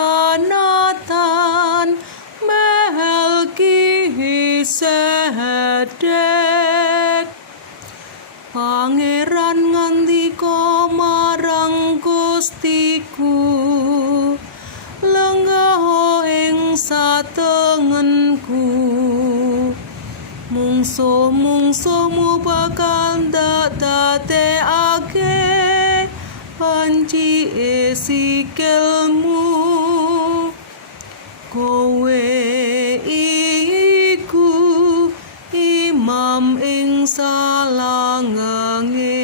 pranatan Melkisedek. Pangeran ngandika marang Gustiku, lenggah ing satengenku, mungsuh-mungsuhmu bakal ndak dadekake pancike sikilmu. Kowe iku imam ing salangenge,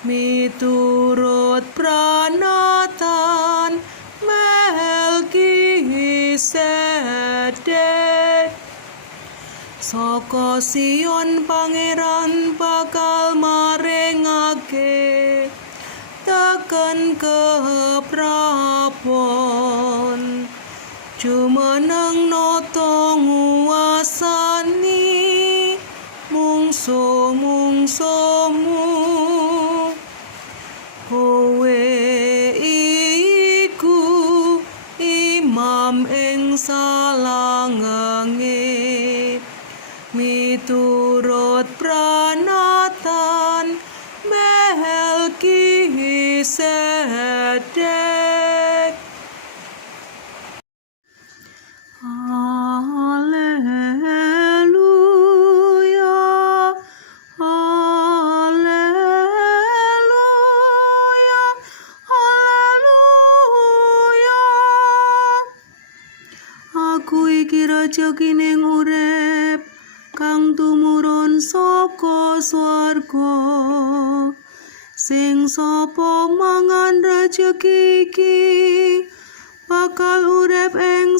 miturut pranatan Melkisedek. Saka Sion pangeran bakal maringake teken keprabon, jumeneng nata nguwasani mungsuh-mungsuhmu. Kowe iku imam ing salangenge, miturut pranatan Melkisedek. Haleluya, haleluya, haleluya. Aku iki raja kining urip kang tumurun saka swarga. Sing sapa mangan rejeki iki bakal urip ing